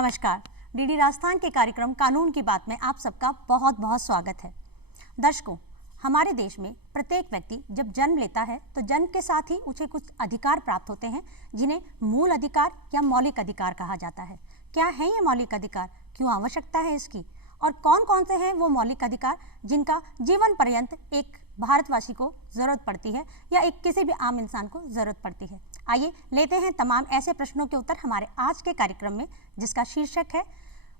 नमस्कार। डीडी राजस्थान के कार्यक्रम कानून की बात में आप सबका बहुत बहुत स्वागत है। दर्शकों, हमारे देश में प्रत्येक व्यक्ति जब जन्म लेता है तो जन्म के साथ ही उसे कुछ अधिकार प्राप्त होते हैं, जिन्हें मूल अधिकार या मौलिक अधिकार कहा जाता है। क्या है ये मौलिक अधिकार, क्यों आवश्यकता है इसकी, और कौन कौन से हैं वो मौलिक अधिकार जिनका जीवन पर्यंत एक भारतवासी को ज़रूरत पड़ती है या एक किसी भी आम इंसान को ज़रूरत पड़ती है। आइए लेते हैं तमाम ऐसे प्रश्नों के उत्तर हमारे आज के कार्यक्रम में, जिसका शीर्षक है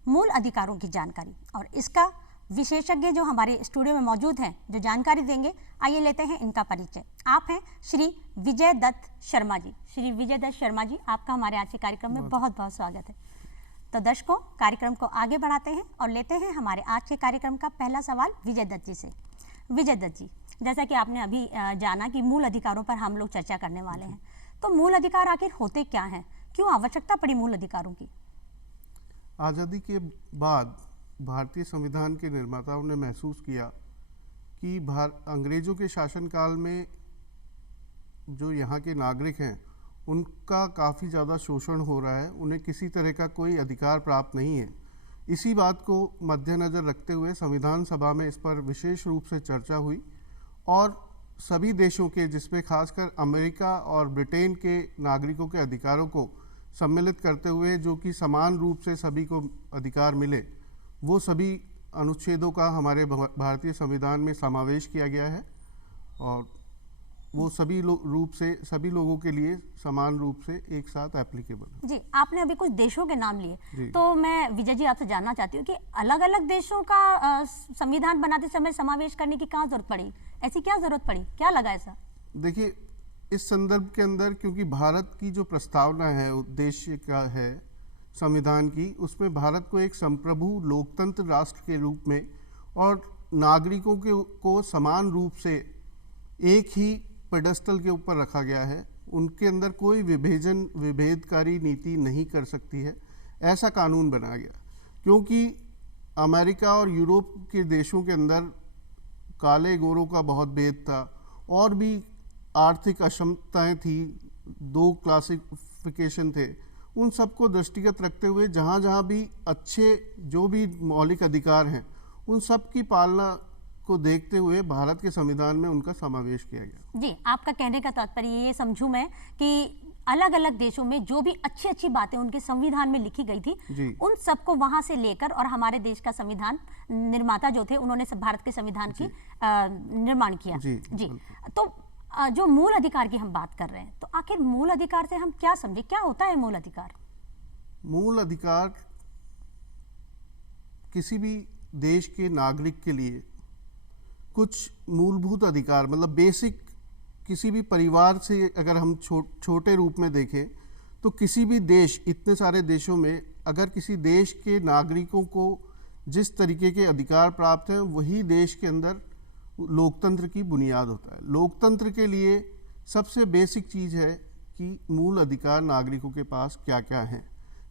मूल अधिकारों की जानकारी। और इसका विशेषज्ञ जो हमारे स्टूडियो में मौजूद हैं, जो जानकारी देंगे, आइए लेते हैं इनका परिचय। आप हैं श्री विजय दत्त शर्मा जी। श्री विजय दत्त शर्मा जी, आपका हमारे आज के कार्यक्रम में बहुत बहुत स्वागत है। तो दर्शकों, कार्यक्रम को आगे बढ़ाते हैं और लेते हैं हमारे आज के कार्यक्रम का पहला सवाल विजय दत्त जी से। विजय दत्त जी, जैसा कि आपने अभी जाना कि मूल अधिकारों पर हम लोग चर्चा करने वाले हैं, तो मूल अधिकार आखिर होते क्या हैं, क्यों आवश्यकता पड़ी मूल अधिकारों की? आज़ादी के बाद भारतीय संविधान के निर्माताओं ने महसूस किया कि अंग्रेज़ों के शासनकाल में जो यहाँ के नागरिक हैं उनका काफ़ी ज़्यादा शोषण हो रहा है, उन्हें किसी तरह का कोई अधिकार प्राप्त नहीं है। इसी बात को मद्देनज़र रखते हुए संविधान सभा में इस पर विशेष रूप से चर्चा हुई और सभी देशों के, जिसमें खासकर अमेरिका और ब्रिटेन के नागरिकों के अधिकारों को सम्मिलित करते हुए, जो कि समान रूप से सभी को अधिकार मिले, वो सभी अनुच्छेदों का हमारे भारतीय संविधान में समावेश किया गया है और वो सभी रूप से सभी लोगों के लिए समान रूप से एक साथ एप्लीकेबल है। जी, आपने अभी कुछ देशों के नाम लिए, तो मैं विजय जी आपसे जानना चाहती हूँ कि अलग अलग देशों का संविधान बनाते समय समावेश करने की क्या जरूरत पड़ी? ऐसी क्या जरूरत पड़ी, क्या लगा ऐसा? देखिए, इस संदर्भ के अंदर क्योंकि भारत की जो प्रस्तावना है, उद्देश्य का है संविधान की, उसमें भारत को एक संप्रभु लोकतंत्र राष्ट्र के रूप में और नागरिकों को समान रूप से एक ही पेडेस्टल के ऊपर रखा गया है। उनके अंदर कोई विभेदकारी नीति नहीं कर सकती है, ऐसा कानून बनाया गया। क्योंकि अमेरिका और यूरोप के देशों के अंदर काले गोरों का बहुत भेद था और भी आर्थिक असमताएं थी, 2 क्लासिफिकेशन थे। उन सबको दृष्टिगत रखते हुए जहाँ जहाँ भी अच्छे जो भी मौलिक अधिकार हैं, उन सब की पालना को देखते हुए भारत के संविधान में उनका समावेश किया गया। जी, आपका कहने का तात्पर्य ये समझूं मैं कि अलग अलग देशों में जो भी अच्छी अच्छी बातें उनके संविधान में लिखी गई थी, उन सबको वहां से लेकर और हमारे देश का संविधान निर्माता जो थे, उन्होंने भारत के संविधान की निर्माण किया। जी, तो जो मूल अधिकार की हम बात कर रहे हैं, तो आखिर मूल अधिकार से हम क्या समझे, क्या होता है मूल अधिकार? मूल अधिकार किसी भी देश के नागरिक के लिए कुछ मूलभूत अधिकार, मतलब बेसिक, किसी भी परिवार से अगर हम छोटे रूप में देखें तो किसी भी देश, इतने सारे देशों में अगर किसी देश के नागरिकों को जिस तरीके के अधिकार प्राप्त हैं, वही देश के अंदर लोकतंत्र की बुनियाद होता है। लोकतंत्र के लिए सबसे बेसिक चीज़ है कि मूल अधिकार नागरिकों के पास क्या क्या हैं।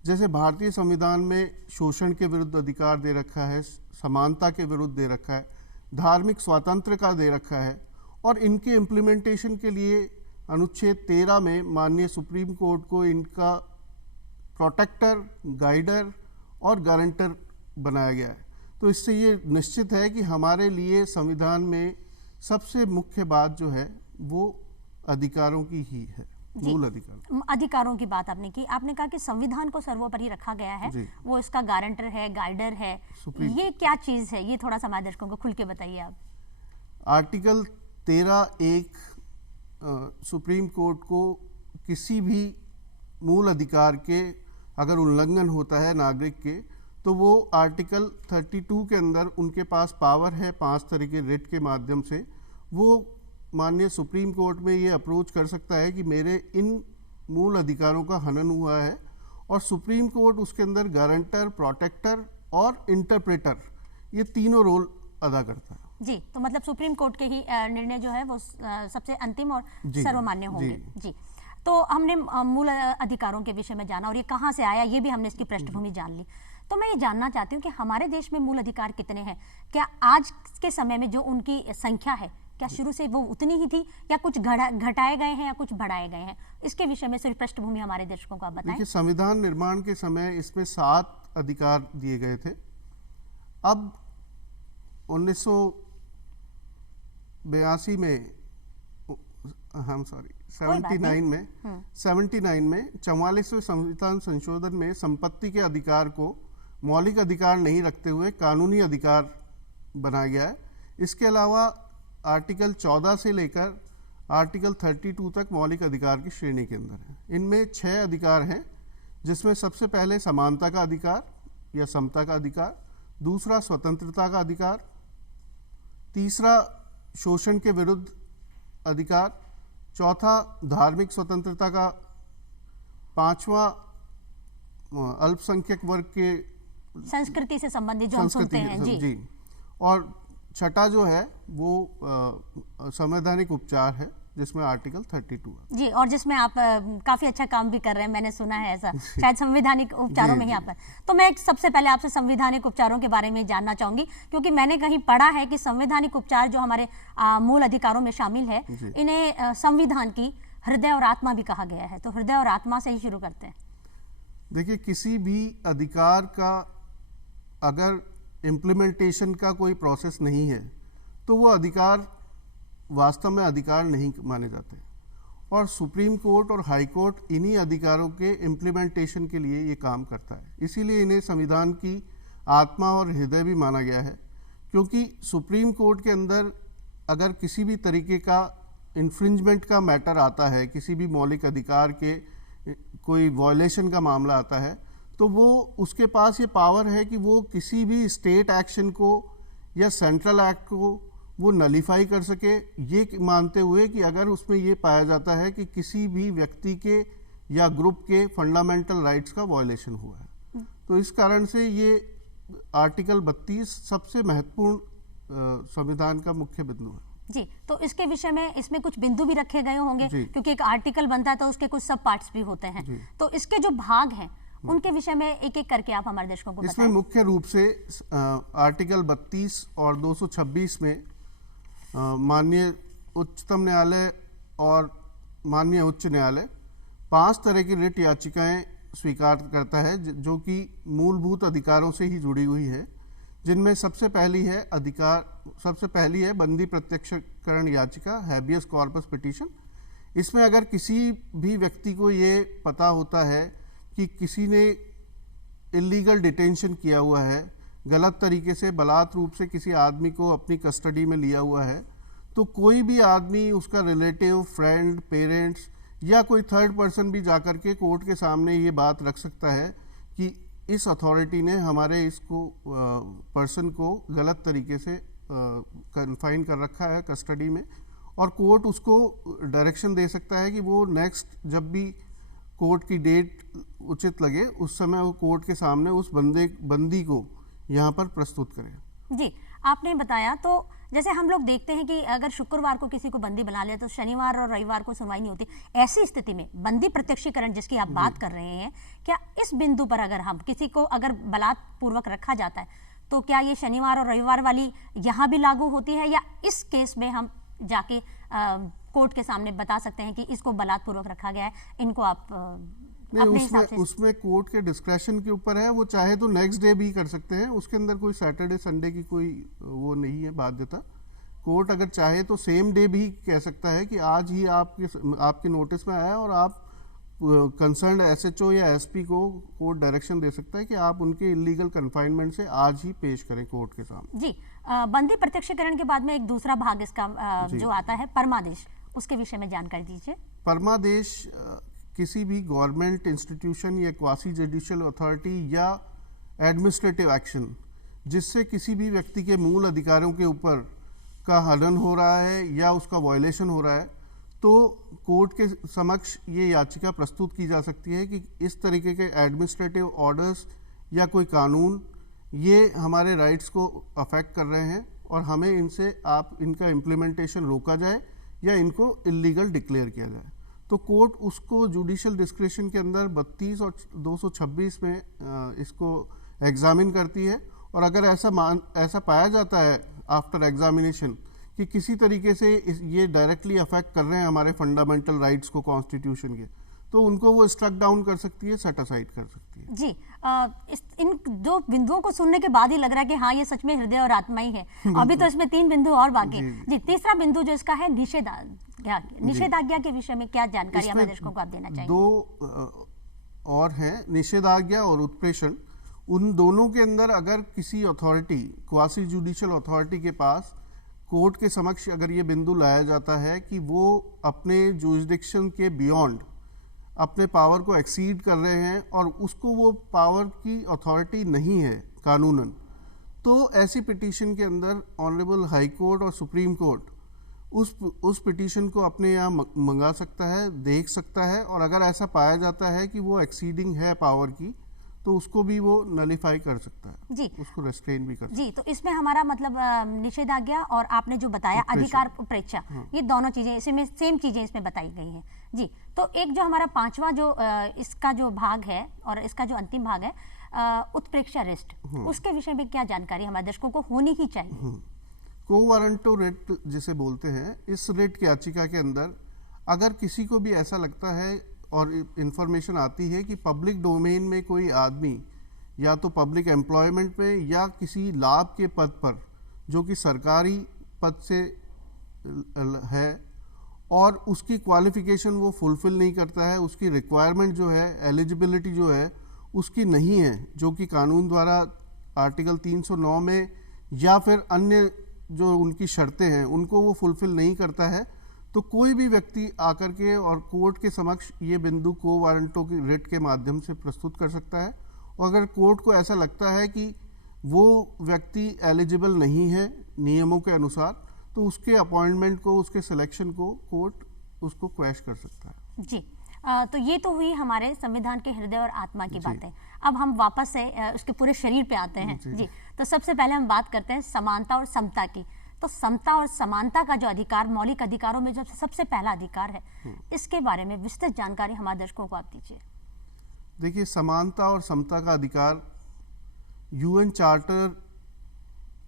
जैसे भारतीय संविधान में शोषण के विरुद्ध अधिकार दे रखा है, समानता के विरुद्ध दे रखा है, धार्मिक स्वातंत्र्य का दे रखा है, और इनके इम्प्लीमेंटेशन के लिए अनुच्छेद 13 में माननीय सुप्रीम कोर्ट को इनका प्रोटेक्टर, गाइडर और गारंटर बनाया गया है। तो इससे ये निश्चित है कि हमारे लिए संविधान में सबसे मुख्य बात जो है वो अधिकारों की ही है, मूल अधिकार। अधिकारों की बात आपने की, आपने कहा कि संविधान को सर्वोपरि रखा गया है, वो इसका गारंटर है, गाइडर है। ये क्या चीज है, ये थोड़ा सा हमारे दर्शकों को खुल के बताइए आप। आर्टिकल 13(1) सुप्रीम कोर्ट को किसी भी मूल अधिकार के अगर उल्लंघन होता है नागरिक के, तो वो आर्टिकल 32 के अंदर उनके पास पावर है 5 तरह के रिट के माध्यम से वो माननीय सुप्रीम कोर्ट में ये अप्रोच कर सकता है कि मेरे इन मूल अधिकारों का हनन हुआ है, और सुप्रीम कोर्ट उसके अंदर गारंटर, प्रोटेक्टर और इंटरप्रेटर, ये तीनों रोल अदा करता है। जी, तो मतलब सुप्रीम कोर्ट के ही निर्णय जो है वो सबसे अंतिम और सर्वमान्य होंगे। जी, तो हमने मूल अधिकारों के विषय में जाना और ये कहाँ से आया, ये भी हमने इसकी पृष्ठभूमि जान ली। तो मैं ये जानना चाहती हूँ कि हमारे देश में मूल अधिकार कितने हैं? क्या आज के समय में जो उनकी संख्या है, क्या शुरू से वो उतनी ही थी या कुछ घटाए गए हैं या कुछ बढ़ाए गए हैं? इसके विषय में सिर्फ पृष्ठभूमि हमारे दर्शकों को आप बताएं। देखिए, संविधान निर्माण के समय इसमें 7 अधिकार दिए गए थे। अब 1982 में, हम सॉरी 79 में 44वें संविधान संशोधन में संपत्ति के अधिकार को मौलिक अधिकार नहीं रखते हुए कानूनी अधिकार बनाया गया है। इसके अलावा आर्टिकल 14 से लेकर आर्टिकल 32 तक मौलिक अधिकार की श्रेणी के अंदर है। इनमें 6 अधिकार हैं, जिसमें सबसे पहले समानता का अधिकार या समता का अधिकार, दूसरा स्वतंत्रता का अधिकार, तीसरा शोषण के विरुद्ध अधिकार, चौथा धार्मिक स्वतंत्रता का, पांचवा अल्पसंख्यक वर्ग के संस्कृति से संबंधित जो हम सुनते हैं जी, और छठा जो है वो संवैधानिक उपचार है, जिसमें आर्टिकल 32 है जी, और जिसमें आप काफी अच्छा काम भी कर रहे हैं, मैंने सुना है ऐसा, शायद संवैधानिक उपचारों में ही आप। तो मैं सबसे पहले आपसे संवैधानिक उपचारों के बारे में जानना चाहूंगी, क्योंकि मैंने कहीं पढ़ा है कि संवैधानिक उपचार जो हमारे मूल अधिकारों में शामिल है, इन्हें संविधान की हृदय और आत्मा भी कहा गया है। तो हृदय और आत्मा से ही शुरू करते हैं। देखिए, किसी भी अधिकार का अगर इम्प्लीमेंटेशन का कोई प्रोसेस नहीं है तो वो अधिकार वास्तव में अधिकार नहीं माने जाते, और सुप्रीम कोर्ट और हाई कोर्ट इन्हीं अधिकारों के इम्प्लीमेंटेशन के लिए ये काम करता है। इसीलिए इन्हें संविधान की आत्मा और हृदय भी माना गया है, क्योंकि सुप्रीम कोर्ट के अंदर अगर किसी भी तरीके का इन्फ्रिंजमेंट का मैटर आता है, किसी भी मौलिक अधिकार के कोई वॉयलेशन का मामला आता है, तो वो उसके पास ये पावर है कि वो किसी भी स्टेट एक्शन को या सेंट्रल एक्ट को वो नलीफाई कर सके, ये मानते हुए कि अगर उसमें ये पाया जाता है कि किसी भी व्यक्ति के या ग्रुप के फंडामेंटल राइट्स का वॉयलेशन हुआ है। तो इस कारण से ये आर्टिकल 32 सबसे महत्वपूर्ण संविधान का मुख्य बिंदु है जी। तो इसके विषय में इसमें कुछ बिंदु भी रखे गए होंगे, क्योंकि एक आर्टिकल बनता है तो उसके कुछ सब पार्ट्स भी होते हैं। तो इसके जो भाग हैं उनके विषय में एक एक करके आप हमारे दर्शकों को बताएं। इसमें मुख्य रूप से आर्टिकल 32 और 226 में माननीय उच्चतम न्यायालय और माननीय उच्च न्यायालय 5 तरह की रिट याचिकाएं स्वीकार करता है, जो कि मूलभूत अधिकारों से ही जुड़ी हुई है, जिनमें सबसे पहली है बंदी प्रत्यक्षकरण याचिका, हैबियस कॉर्पस पिटीशन। इसमें अगर किसी भी व्यक्ति को ये पता होता है कि किसी ने इलीगल डिटेंशन किया हुआ है, गलत तरीके से बलात् रूप से किसी आदमी को अपनी कस्टडी में लिया हुआ है, तो कोई भी आदमी, उसका रिलेटिव, फ्रेंड, पेरेंट्स या कोई थर्ड पर्सन भी जाकर के कोर्ट के सामने ये बात रख सकता है कि इस अथॉरिटी ने हमारे इसको पर्सन को गलत तरीके से कन्फाइन कर रखा है कस्टडी में, और कोर्ट उसको डायरेक्शन दे सकता है कि वो नेक्स्ट जब भी कोर्ट की डेट उचित लगे उस समय वो कोर्ट के सामने उस बंदी को यहाँ पर प्रस्तुत करें। जी, आपने बताया, तो जैसे हम लोग देखते हैं कि अगर शुक्रवार को किसी को बंदी बना लिया तो शनिवार और रविवार को सुनवाई नहीं होती। ऐसी स्थिति में बंदी प्रत्यक्षीकरण जिसकी आप बात कर रहे हैं, क्या इस बिंदु पर अगर हम किसी को अगर बलात्पूर्वक रखा जाता है तो क्या ये शनिवार और रविवार वाली यहाँ भी लागू होती है, या इस केस में हम जाके कोर्ट के सामने बता सकते हैं कि इसको बलात्पूर्वक रखा गया है, इनको आप नहीं, उसमें कोर्ट के डिस्क्रेशन के ऊपर है। वो चाहे तो नेक्स्ट डे भी कर सकते हैं, उसके अंदर कोई सैटरडे संडे की कोई वो नहीं है बाध्यता। कोर्ट अगर चाहे तो सेम डे भी कह सकता है कि आज ही आपके नोटिस में आया और आप कंसर्न्ड एसएचओ या एसपी को कोर्ट डायरेक्शन दे सकता है कि आप उनके इलीगल कन्फाइनमेंट से आज ही पेश करें कोर्ट के सामने। जी, बंदी प्रत्यक्षीकरण के बाद में एक दूसरा भाग इसका जो आता है परमादेश, उसके विषय में जानकारी दीजिए। परमादेश किसी भी गवर्नमेंट इंस्टीट्यूशन या क्वासी जुडिशियल अथॉरिटी या एडमिनिस्ट्रेटिव एक्शन जिससे किसी भी व्यक्ति के मूल अधिकारों के ऊपर का हनन हो रहा है या उसका वायलेशन हो रहा है, तो कोर्ट के समक्ष ये याचिका प्रस्तुत की जा सकती है कि इस तरीके के एडमिनिस्ट्रेटिव ऑर्डर्स या कोई कानून ये हमारे राइट्स को अफेक्ट कर रहे हैं और हमें इनका इम्प्लीमेंटेशन रोका जाए या इनको इलीगल डिक्लेयर किया जाए। तो कोर्ट उसको जुडिशियल डिस्क्रिशन के अंदर 32 और 226 में इसको एग्जामिन करती है, और अगर ऐसा पाया जाता है आफ्टर एग्जामिनेशन कि किसी तरीके से ये डायरेक्टली अफेक्ट कर रहे हैं हमारे फंडामेंटल राइट्स को कॉन्स्टिट्यूशन के, तो उनको वो स्ट्रक डाउन कर सकती है, सेट असाइड कर सकती है। जी इन दो बिंदुओं को सुनने के बाद ही लग रहा है कि हाँ ये सच में हृदय और आत्मा ही है। अभी तो इसमें 3 बिंदु और बाकी हैं। जी तीसरा बिंदु जो इसका है निषेधाज्ञा के विषय में क्या जानकारी हमारे दर्शकों को आप देना चाहेंगे? 2 और है, निषेधाज्ञा और उत्प्रेषण। उन दोनों के अंदर अगर किसी अथॉरिटी, क्वासी जुडिशियल अथॉरिटी के पास कोर्ट के समक्ष अगर ये बिंदु लाया जाता है कि वो अपने जुरिसडिक्शन के बियॉन्ड अपने पावर को एक्सीड कर रहे हैं और उसको वो पावर की अथॉरिटी नहीं है कानूनन, तो ऐसी पिटीशन के अंदर ऑनरेबल हाई कोर्ट और सुप्रीम कोर्ट उस पिटीशन को अपने यहाँ मंगा सकता है, देख सकता है, और अगर ऐसा पाया जाता है कि वो एक्सीडिंग है पावर की, तो उसको भी वो नलिफाई कर सकता है जी, उसको रेस्ट्रेन भी कर सकता है। जी तो इसमें हमारा मतलब निषेधाज्ञा और आपने जो बताया अधिकार उपेक्षा, ये दोनों चीजें इसमें सेम चीजें इसमें बताई गई हैं। जी तो एक जो हमारा 5वां जो इसका जो भाग है और इसका जो अंतिम भाग है उत्प्रेक्षा रिट, उसके विषय में क्या जानकारी हमारे दर्शकों को होनी ही चाहिए? को वारंटो रिट जिसे बोलते हैं, इस रिट की याचिका के अंदर अगर किसी को भी ऐसा लगता है और इंफॉर्मेशन आती है कि पब्लिक डोमेन में कोई आदमी या तो पब्लिक एम्प्लॉयमेंट में या किसी लाभ के पद पर जो कि सरकारी पद से है और उसकी क्वालिफिकेशन वो फुलफिल नहीं करता है, उसकी रिक्वायरमेंट जो है, एलिजिबिलिटी जो है उसकी नहीं है, जो कि कानून द्वारा आर्टिकल 309 में या फिर अन्य जो उनकी शर्तें हैं उनको वो फुलफिल नहीं करता है, तो कोई भी व्यक्ति आकर के और कोर्ट के समक्ष ये बिंदु को वारंटों की रिट के माध्यम से प्रस्तुत कर सकता है। और अगर कोर्ट को ऐसा लगता है कि वो व्यक्ति एलिजिबल नहीं है नियमों के अनुसार, तो उसके अपॉइंटमेंट को, उसके सिलेक्शन को कोर्ट उसको क्वैश कर सकता है। जी तो ये तो हुई हमारे संविधान के हृदय और आत्मा की बातें। अब हम वापस से उसके पूरे शरीर पे आते हैं। जी तो सबसे पहले हम बात करते हैं समानता और समता की। तो समता और समानता का जो अधिकार मौलिक अधिकारों में जो सबसे पहला अधिकार है, इसके बारे में विस्तृत जानकारी हमारे दर्शकों को आप दीजिए। देखिए, समानता और समता का अधिकार UN charter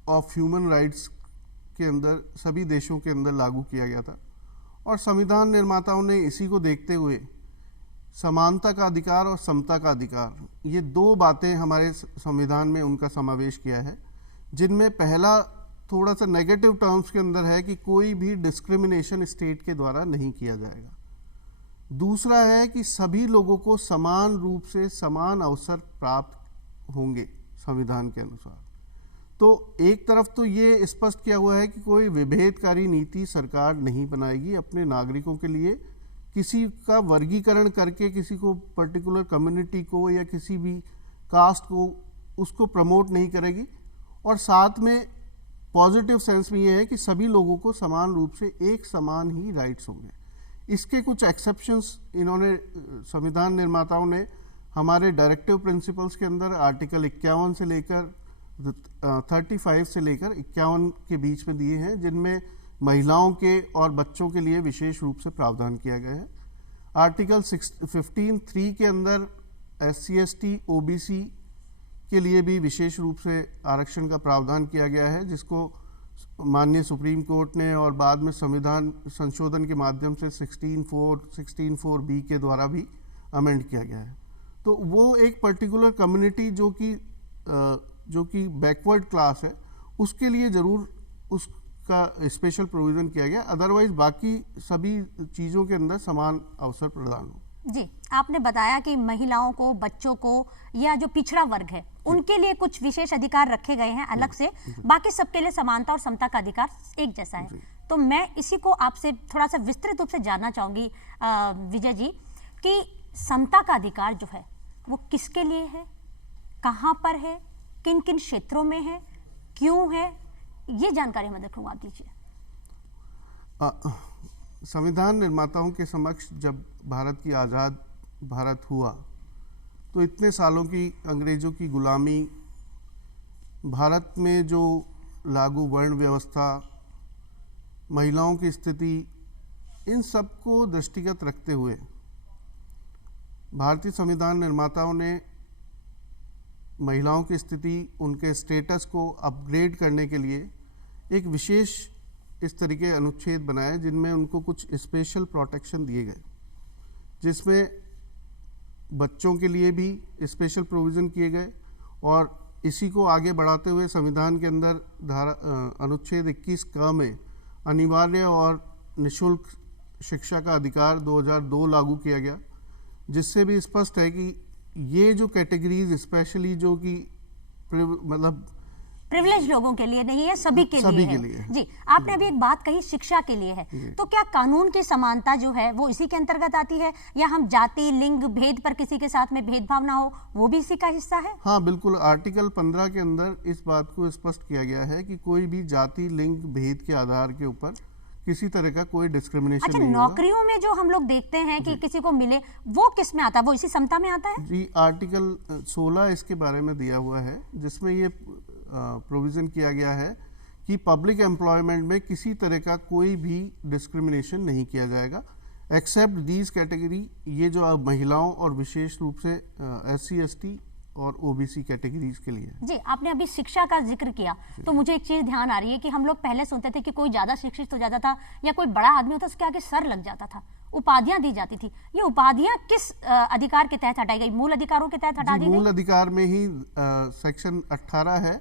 of human rights के अंदर सभी देशों के अंदर लागू किया गया था और संविधान निर्माताओं ने इसी को देखते हुए समानता का अधिकार और समता का अधिकार, ये 2 बातें हमारे संविधान में उनका समावेश किया है, जिनमें पहला थोड़ा सा नेगेटिव टर्म्स के अंदर है कि कोई भी डिस्क्रिमिनेशन स्टेट के द्वारा नहीं किया जाएगा। दूसरा है कि सभी लोगों को समान रूप से समान अवसर प्राप्त होंगे संविधान के अनुसार। तो एक तरफ तो ये स्पष्ट किया हुआ है कि कोई विभेदकारी नीति सरकार नहीं बनाएगी अपने नागरिकों के लिए, किसी का वर्गीकरण करके किसी को पर्टिकुलर कम्युनिटी को या किसी भी कास्ट को उसको प्रमोट नहीं करेगी, और साथ में पॉजिटिव सेंस में ये है कि सभी लोगों को समान रूप से एक समान ही राइट्स होंगे। इसके कुछ एक्सेप्शंस इन्होंने संविधान निर्माताओं ने हमारे डायरेक्टिव प्रिंसिपल्स के अंदर आर्टिकल 51 से लेकर 35 से लेकर 51 के बीच में दिए हैं, जिनमें महिलाओं के और बच्चों के लिए विशेष रूप से प्रावधान किया गया है। आर्टिकल 15(3) के अंदर SC ST OBC के लिए भी विशेष रूप से आरक्षण का प्रावधान किया गया है, जिसको माननीय सुप्रीम कोर्ट ने और बाद में संविधान संशोधन के माध्यम से 16(4)(b) के द्वारा भी अमेंड किया गया है। तो वो एक पर्टिकुलर कम्युनिटी जो कि बैकवर्ड क्लास है, उसके लिए ज़रूर उसका स्पेशल प्रोविज़न किया गया, अदरवाइज बाकी सभी चीज़ों के अंदर समान अवसर प्रदान हो। जी आपने बताया कि महिलाओं को, बच्चों को या जो पिछड़ा वर्ग है उनके लिए कुछ विशेष अधिकार रखे गए हैं अलग से, बाकी सबके लिए समानता और समता का अधिकार एक जैसा है। तो मैं इसी को आपसे थोड़ा सा विस्तृत रूप से जानना चाहूँगी विजय जी कि समता का अधिकार जो है वो किसके लिए है, कहाँ पर है, किन किन क्षेत्रों में है, क्यों है, ये जानकारी हमें देखूँगा आप दीजिए। संविधान निर्माताओं के समक्ष जब भारत की आज़ाद भारत हुआ तो इतने सालों की अंग्रेज़ों की गुलामी, भारत में जो लागू वर्ण व्यवस्था, महिलाओं की स्थिति, इन सब को दृष्टिगत रखते हुए भारतीय संविधान निर्माताओं ने महिलाओं की स्थिति, उनके स्टेटस को अपग्रेड करने के लिए एक विशेष इस तरीके अनुच्छेद बनाए जिनमें उनको कुछ स्पेशल प्रोटेक्शन दिए गए, जिसमें बच्चों के लिए भी स्पेशल प्रोविज़न किए गए और इसी को आगे बढ़ाते हुए संविधान के अंदर अनुच्छेद 21 क में अनिवार्य और निःशुल्क शिक्षा का अधिकार 2002 लागू किया गया, जिससे भी स्पष्ट है कि ये जो कैटेगरीज स्पेशली जो कि मतलब प्रिविलेज लोगों के लिए नहीं है, सभी के लिए है। जी, आपने अभी एक बात कही शिक्षा के लिए है, तो क्या कानून की समानता जो है वो इसी के अंतर्गत आती है, या हम जाति लिंग भेद पर किसी के साथ में भेदभाव ना हो वो भी इसी का हिस्सा है? हाँ बिल्कुल, आर्टिकल 15 के अंदर इस बात को स्पष्ट किया गया है कि कोई भी जाति लिंग भेद के आधार के ऊपर किसी तरह का कोई डिस्क्रिमिनेशन अच्छा, नहीं नौकरियों में जो हम लोग देखते हैं कि किसी को मिले, वो किस में आता है? वो इसी समता में आता है? जी, आर्टिकल 16 इसके बारे में दिया हुआ है, जिसमें ये प्रोविज़न किया गया है कि पब्लिक एम्प्लॉयमेंट में किसी तरह का कोई भी डिस्क्रिमिनेशन नहीं किया जाएगा एक्सेप्ट दीज कैटेगरी। ये जो अब महिलाओं और विशेष रूप से SC ST और OBC कैटेगरीज के लिए। जी, आपने अभी शिक्षा का जिक्र किया, तो मुझे एक चीज ध्यान आ रही है कि हम लोग पहले सुनते थे कि कोई ज्यादा शिक्षित हो जाता था या कोई बड़ा आदमी होता उसके आगे सर लग जाता था, उपाधियां दी जाती थी। ये उपाधियां किस अधिकार के तहत हटाई गई? मूल अधिकारों के तहत हटा दी गई? मूल अधिकार में ही सेक्शन 18 है,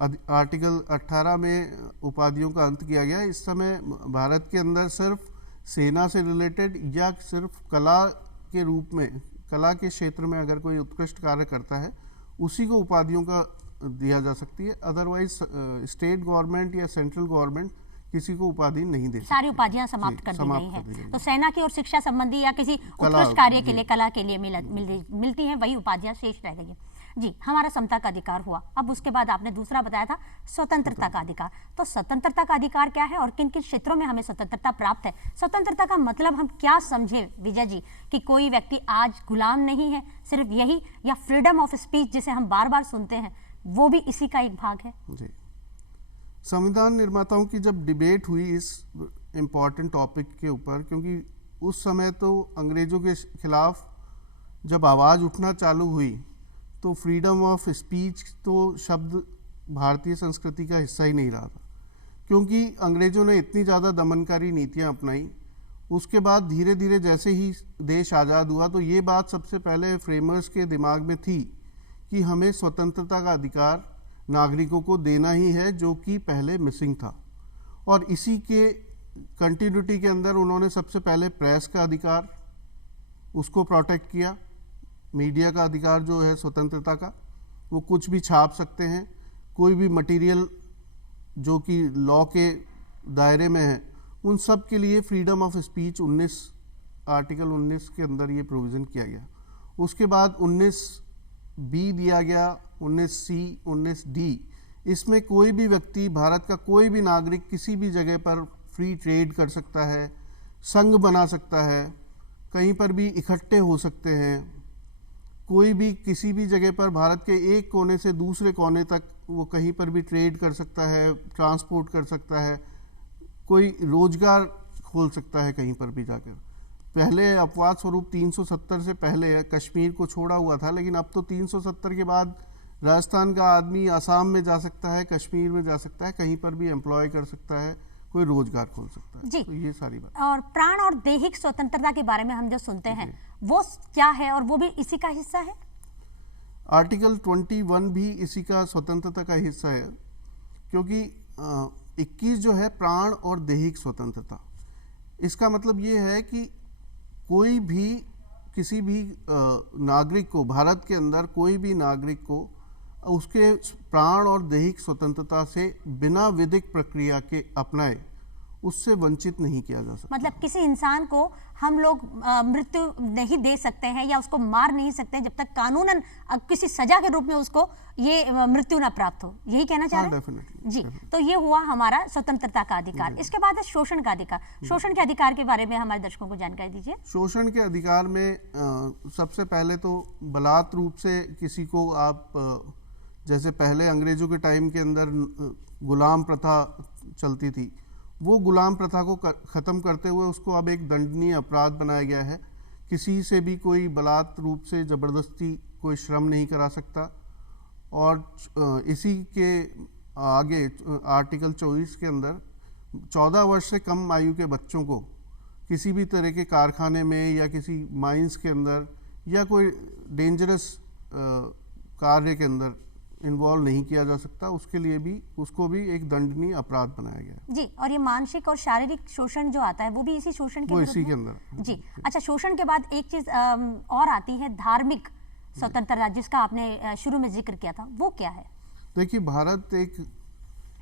आर्टिकल 18 में उपाधियों का अंत किया गया। इस समय भारत के अंदर सिर्फ सेना से रिलेटेड या सिर्फ कला के रूप में, कला के क्षेत्र में अगर कोई उत्कृष्ट कार्य करता है उसी को उपाधियों का दिया जा सकती है, अदरवाइज स्टेट गवर्नमेंट या सेंट्रल गवर्नमेंट किसी को उपाधि नहीं दे सकती। सारी उपाधियां समाप्त कर दी गई हैं। तो सेना की और शिक्षा संबंधी या किसी उत्कृष्ट कार्य के लिए, कला के लिए मिलती हैं, वही उपाधियां शेष रह गई हैं। जी, हमारा समता का अधिकार हुआ। अब उसके बाद आपने दूसरा बताया था स्वतंत्रता का अधिकार। तो स्वतंत्रता का अधिकार क्या है और किन किन क्षेत्रों में हमें स्वतंत्रता प्राप्त है? स्वतंत्रता का मतलब हम क्या समझे विजय जी, कि कोई व्यक्ति आज गुलाम नहीं है, सिर्फ यही, या फ्रीडम ऑफ स्पीच जिसे हम बार बार सुनते हैं वो भी इसी का एक भाग है? जी, संविधान निर्माताओं की जब डिबेट हुई इस इम्पॉर्टेंट टॉपिक के ऊपर, क्योंकि उस समय तो अंग्रेजों के खिलाफ जब आवाज़ उठना चालू हुई तो फ्रीडम ऑफ स्पीच तो शब्द भारतीय संस्कृति का हिस्सा ही नहीं रहा था, क्योंकि अंग्रेजों ने इतनी ज़्यादा दमनकारी नीतियां अपनाई। उसके बाद धीरे धीरे जैसे ही देश आज़ाद हुआ तो ये बात सबसे पहले फ्रेमर्स के दिमाग में थी कि हमें स्वतंत्रता का अधिकार नागरिकों को देना ही है, जो कि पहले मिसिंग था। और इसी के कंटिन्यूटी के अंदर उन्होंने सबसे पहले प्रेस का अधिकार उसको प्रोटेक्ट किया, मीडिया का अधिकार जो है स्वतंत्रता का, वो कुछ भी छाप सकते हैं, कोई भी मटेरियल जो कि लॉ के दायरे में है उन सब के लिए फ्रीडम ऑफ स्पीच आर्टिकल 19 के अंदर ये प्रोविज़न किया गया। उसके बाद 19B दिया गया, 19C, 19D। इसमें कोई भी व्यक्ति, भारत का कोई भी नागरिक किसी भी जगह पर फ्री ट्रेड कर सकता है, संघ बना सकता है, कहीं पर भी इकट्ठे हो सकते हैं, कोई भी किसी भी जगह पर भारत के एक कोने से दूसरे कोने तक वो कहीं पर भी ट्रेड कर सकता है, ट्रांसपोर्ट कर सकता है, कोई रोजगार खोल सकता है कहीं पर भी जाकर। पहले अपवाद स्वरूप 370 से पहले कश्मीर को छोड़ा हुआ था, लेकिन अब तो 370 के बाद राजस्थान का आदमी आसाम में जा सकता है, कश्मीर में जा सकता है, कहीं पर भी एम्प्लॉय कर सकता है, कोई रोजगार खोल सकता है। जी, तो ये सारी बात। और प्राण और दैहिक स्वतंत्रता के बारे में हम जो सुनते हैं वो क्या है और वो भी इसी का हिस्सा है? आर्टिकल 21 भी इसी का स्वतंत्रता का हिस्सा है, क्योंकि 21 जो है प्राण और दैहिक स्वतंत्रता, इसका मतलब ये है कि कोई भी किसी भी नागरिक को, भारत के अंदर कोई भी नागरिक को उसके प्राण और दैहिक स्वतंत्रता से बिना विधिक प्रक्रिया के अपनाए उससे वंचित नहीं किया जा सकता। मतलब किसी इंसान को हम लोग मृत्यु नहीं दे सकते हैं या उसको मार नहीं सकते जब तक कानूनन किसी सजा के रूप में उसको ये मृत्यु ना प्राप्त हो, यही कहना चाह रहे हैं? डेफिनेटली जी, तो ये हुआ हमारा स्वतंत्रता का अधिकार। इसके बाद है शोषण का अधिकार। शोषण के अधिकार के बारे में हमारे दर्शकों को जानकारी दीजिए। शोषण के अधिकार में सबसे पहले तो बलात् रूप से किसी को आप, जैसे पहले अंग्रेजों के टाइम के अंदर गुलाम प्रथा चलती थी, वो गुलाम प्रथा को ख़त्म करते हुए उसको अब एक दंडनीय अपराध बनाया गया है। किसी से भी कोई बलात् रूप से ज़बरदस्ती कोई श्रम नहीं करा सकता। और इसी के आगे आर्टिकल 24 के अंदर 14 वर्ष से कम आयु के बच्चों को किसी भी तरह के कारखाने में या किसी माइंस के अंदर या कोई डेंजरस कार्य के अंदर इन्वॉल्व नहीं किया जा सकता, उसके लिए भी उसको भी एक दंडनीय अपराध बनाया गया है। जी, और ये मानसिक और शारीरिक शोषण जो आता है वो भी इसी शोषण के वो विरुद्ध इसी के है? अंदर। जी। अच्छा, शोषण के बाद एक चीज और आती है, धार्मिक स्वतंत्रता, जिसका आपने शुरू में जिक्र किया था, वो क्या है? देखिए, भारत एक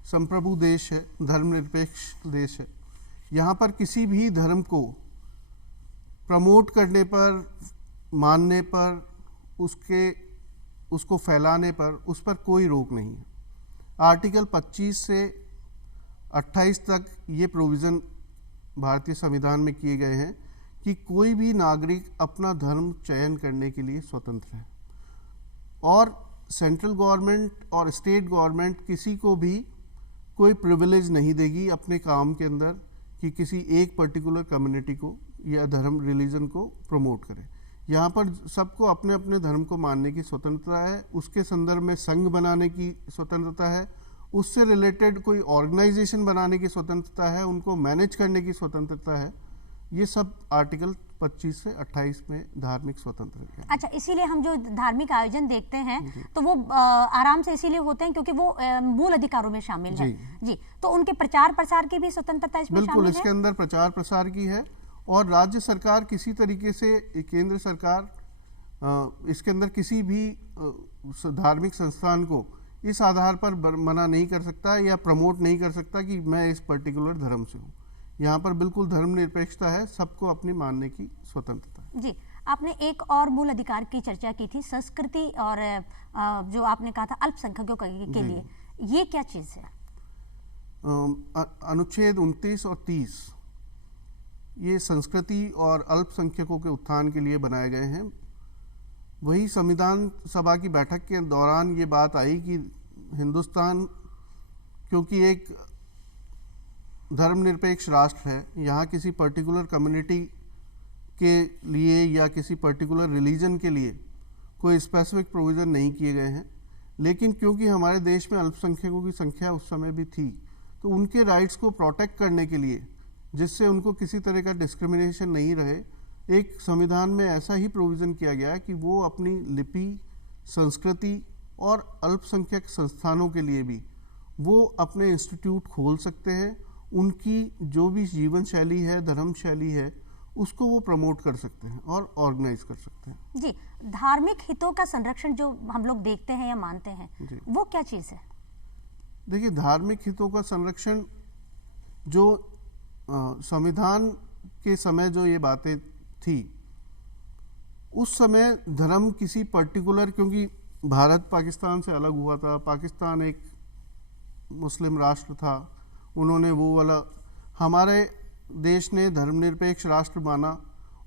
संप्रभु देश है, धर्मनिरपेक्ष देश है। यहाँ पर किसी भी धर्म को प्रमोट करने पर, मानने पर, उसको फैलाने पर, उस पर कोई रोक नहीं है। आर्टिकल 25 से 28 तक ये प्रोविज़न भारतीय संविधान में किए गए हैं कि कोई भी नागरिक अपना धर्म चयन करने के लिए स्वतंत्र है, और सेंट्रल गवर्नमेंट और स्टेट गवर्नमेंट किसी को भी कोई प्रिविलेज नहीं देगी अपने काम के अंदर कि किसी एक पर्टिकुलर कम्युनिटी को या धर्म, रिलीजन को प्रमोट करे। यहाँ पर सबको अपने अपने धर्म को मानने की स्वतंत्रता है, उसके संदर्भ में संघ बनाने की स्वतंत्रता है, उससे रिलेटेड कोई ऑर्गेनाइजेशन बनाने की स्वतंत्रता है, उनको मैनेज करने की स्वतंत्रता है। ये सब आर्टिकल 25 से 28 में धार्मिक स्वतंत्रता है। अच्छा, इसीलिए हम जो धार्मिक आयोजन देखते हैं तो वो आराम से इसीलिए होते हैं क्योंकि वो मूल अधिकारों में शामिल है। जी, तो उनके प्रचार प्रसार की भी स्वतंत्रता इसमें शामिल है? बिल्कुल, इसके अंदर प्रचार प्रसार की है, और राज्य सरकार किसी तरीके से, केंद्र सरकार इसके अंदर किसी भी धार्मिक संस्थान को इस आधार पर मना नहीं कर सकता या प्रमोट नहीं कर सकता कि मैं इस पर्टिकुलर धर्म से हूँ। यहाँ पर बिल्कुल धर्मनिरपेक्षता है, सबको अपनी मानने की स्वतंत्रता है। जी, आपने एक और मूल अधिकार की चर्चा की थी, संस्कृति, और जो आपने कहा था अल्पसंख्यकों के लिए, ये क्या चीज़ है? अनुच्छेद 29 और 30 ये संस्कृति और अल्पसंख्यकों के उत्थान के लिए बनाए गए हैं। वही संविधान सभा की बैठक के दौरान ये बात आई कि हिंदुस्तान क्योंकि एक धर्मनिरपेक्ष राष्ट्र है, यहाँ किसी पर्टिकुलर कम्युनिटी के लिए या किसी पर्टिकुलर रिलीजन के लिए कोई स्पेसिफिक प्रोविज़न नहीं किए गए हैं, लेकिन क्योंकि हमारे देश में अल्पसंख्यकों की संख्या उस समय भी थी, तो उनके राइट्स को प्रोटेक्ट करने के लिए, जिससे उनको किसी तरह का डिस्क्रिमिनेशन नहीं रहे, एक संविधान में ऐसा ही प्रोविज़न किया गया है कि वो अपनी लिपि, संस्कृति और अल्पसंख्यक संस्थानों के लिए भी वो अपने इंस्टीट्यूट खोल सकते हैं। उनकी जो भी जीवन शैली है, धर्म शैली है, उसको वो प्रमोट कर सकते हैं और ऑर्गेनाइज कर सकते हैं। जी, धार्मिक हितों का संरक्षण जो हम लोग देखते हैं या मानते हैं, वो क्या चीज़ है? देखिए, धार्मिक हितों का संरक्षण जो संविधान के समय जो ये बातें थी, उस समय धर्म किसी पर्टिकुलर, क्योंकि भारत पाकिस्तान से अलग हुआ था, पाकिस्तान एक मुस्लिम राष्ट्र था, उन्होंने वो वाला, हमारे देश ने धर्मनिरपेक्ष राष्ट्र माना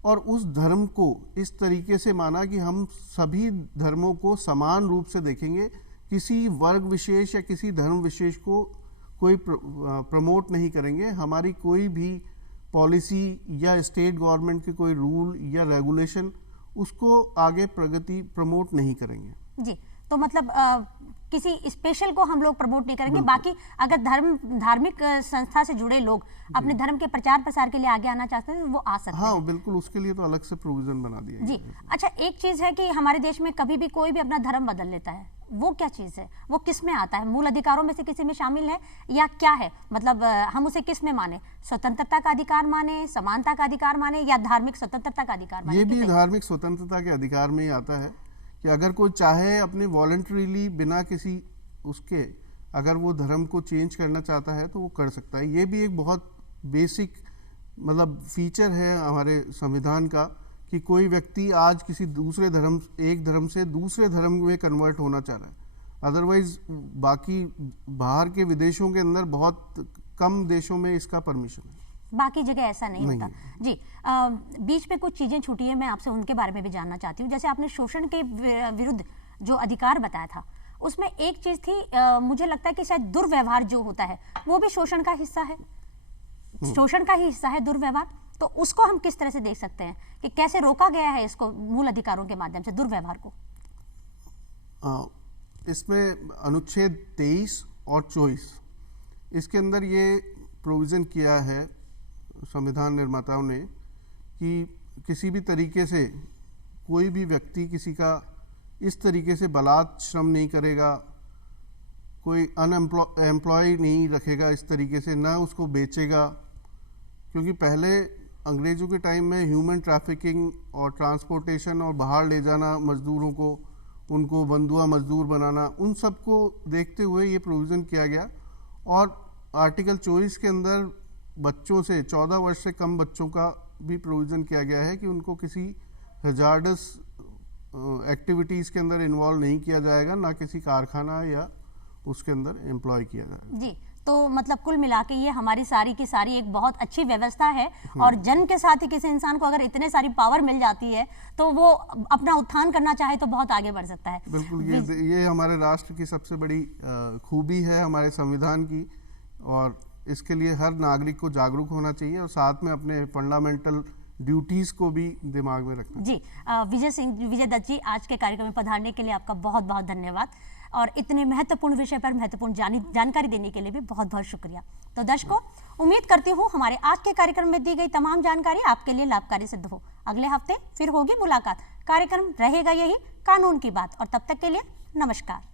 और उस धर्म को इस तरीके से माना कि हम सभी धर्मों को समान रूप से देखेंगे, किसी वर्ग विशेष या किसी धर्म विशेष को कोई प्रमोट नहीं करेंगे, हमारी कोई भी पॉलिसी या स्टेट गवर्नमेंट के कोई रूल या रेगुलेशन उसको आगे प्रमोट नहीं करेंगे। जी, तो मतलब किसी स्पेशल को हम लोग प्रमोट नहीं करेंगे, बाकी अगर धार्मिक संस्था से जुड़े लोग अपने धर्म के प्रचार प्रसार के लिए आगे आना चाहते हैं तो वो आ सकते हैं। हाँ, बिल्कुल, उसके लिए तो अलग से प्रोविजन बना दिया जी। अच्छा, एक चीज़ है कि हमारे देश में कभी भी कोई भी अपना धर्म बदल लेता है, वो क्या चीज़ है? वो किस में आता है? मूल अधिकारों में से किसी में शामिल है या क्या है? मतलब हम उसे किस में माने? स्वतंत्रता का अधिकार माने, समानता का अधिकार माने, या धार्मिक स्वतंत्रता का अधिकार माने? ये भी धार्मिक स्वतंत्रता के अधिकार में ही आता है कि अगर कोई चाहे अपने वॉलंटरीली, बिना किसी उसके, अगर वो धर्म को चेंज करना चाहता है तो वो कर सकता है। ये भी एक बहुत बेसिक मतलब फीचर है हमारे संविधान का कि कोई व्यक्ति आज किसी दूसरे धर्म, एक धर्म से दूसरे धर्म में कन्वर्ट होना चाह रहा है। अदरवाइज बाकी बाहर के विदेशों के अंदर बहुत कम देशों में इसका परमिशन है, बाकी जगह ऐसा नहीं होता। जी, बीच में कुछ चीज़ें छूटी है, मैं आपसे उनके बारे में भी जानना चाहती हूँ। जैसे आपने शोषण के विरुद्ध जो अधिकार बताया था, उसमें एक चीज़ थी, मुझे लगता है कि शायद दुर्व्यवहार जो होता है वो भी शोषण का हिस्सा है, शोषण का ही हिस्सा है दुर्व्यवहार। तो उसको हम किस तरह से देख सकते हैं कि कैसे रोका गया है इसको मूल अधिकारों के माध्यम से, दुर्व्यवहार को? इसमें अनुच्छेद 23 और 24 इसके अंदर ये प्रोविज़न किया है संविधान निर्माताओं ने कि किसी भी तरीके से कोई भी व्यक्ति किसी का इस तरीके से बलात् श्रम नहीं करेगा, कोई एम्प्लॉय नहीं रखेगा इस तरीके से, ना उसको बेचेगा। क्योंकि पहले अंग्रेज़ों के टाइम में ह्यूमन ट्रैफिकिंग और ट्रांसपोर्टेशन और बाहर ले जाना मज़दूरों को, उनको बंधुआ मज़दूर बनाना, उन सब को देखते हुए ये प्रोविज़न किया गया। और आर्टिकल 24 के अंदर बच्चों से 14 वर्ष से कम बच्चों का भी प्रोविज़न किया गया है कि उनको किसी हजार्डस एक्टिविटीज़ के अंदर इन्वॉल्व नहीं किया जाएगा, ना किसी कारखाना या उसके अंदर एम्प्लॉय किया जाएगा। जी, तो मतलब कुल मिला के ये हमारी सारी की सारी एक बहुत अच्छी व्यवस्था है। और जन्म के साथ ही किसी इंसान को अगर इतने सारी पावर मिल जाती है तो वो अपना उत्थान करना चाहे तो बहुत आगे बढ़ सकता है। बिल्कुल, ये हमारे राष्ट्र की सबसे बड़ी खूबी है, हमारे संविधान की। और इसके लिए हर नागरिक को जागरूक होना चाहिए और साथ में अपने फंडामेंटल ड्यूटीज़ को भी दिमाग में रखना। जी, विजय दत्त जी, आज के कार्यक्रम में पधारने के लिए आपका बहुत बहुत धन्यवाद और इतने महत्वपूर्ण विषय पर महत्वपूर्ण जानकारी देने के लिए भी बहुत बहुत शुक्रिया। तो दर्शकों, उम्मीद करती हूँ हमारे आज के कार्यक्रम में दी गई तमाम जानकारी आपके लिए लाभकारी सिद्ध हो। अगले हफ्ते फिर होगी मुलाकात। कार्यक्रम रहेगा यही, कानून की बात। और तब तक के लिए नमस्कार।